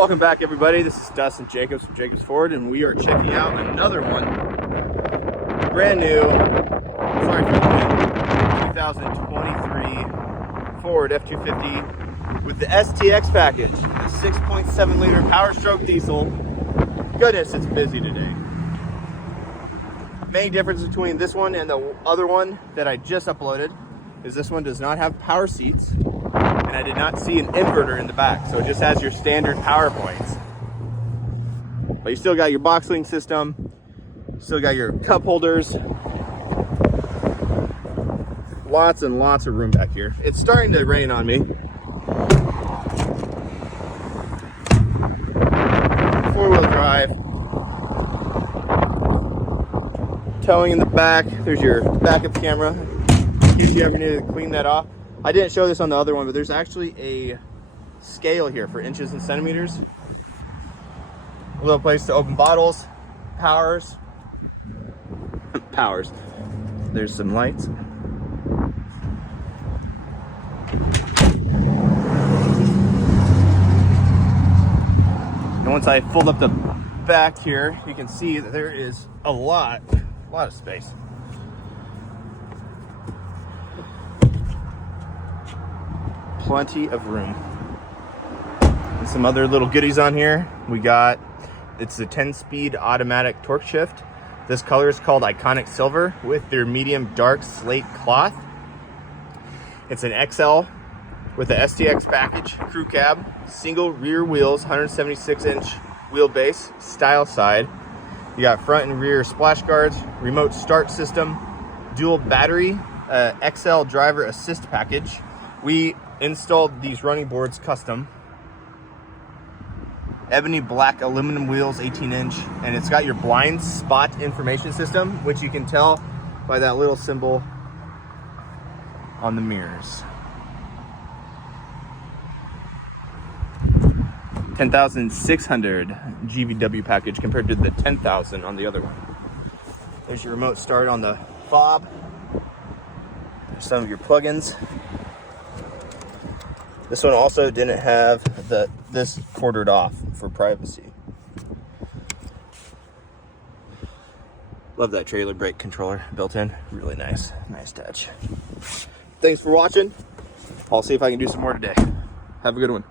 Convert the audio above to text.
Welcome back, everybody. This is Dustin Jacobs from Jacobs Ford, and we are checking out another one. Brand new, sorry for the 2023 Ford F-250 with the STX package, a 6.7 liter Power Stroke diesel. Goodness, it's busy today. Main difference between this one and the other one that I just uploaded is this one does not have power seats, and I did not see an inverter in the back, so it just has your standard power points. But you still got your box link system, still got your cup holders, lots and lots of room back here. It's starting to rain on me. Four-wheel drive. Towing in the back. There's your backup camera in case you ever need to clean that off. I didn't show this on the other one, but there's actually a scale here for inches and centimeters. A little place to open bottles, powers. There's some lights. And once I fold up the back here, you can see that there is a lot of space. Plenty of room. And some other little goodies on here. It's a 10-speed automatic torque shift. This color is called Iconic Silver with their medium dark slate cloth. It's an XL with the STX package, crew cab, single rear wheels, 176-inch wheelbase, style side. You got front and rear splash guards, remote start system, dual battery, XL driver assist package. We installed these running boards custom. Ebony black aluminum wheels, 18-inch, and it's got your blind spot information system, which you can tell by that little symbol on the mirrors. 10,600 GVWR package compared to the 10,000 on the other one. There's your remote start on the fob. There's some of your plugins. This one also didn't have this quartered off for privacy. Love that trailer brake controller built in. Really nice touch. Thanks for watching. I'll see if I can do some more today. Have a good one.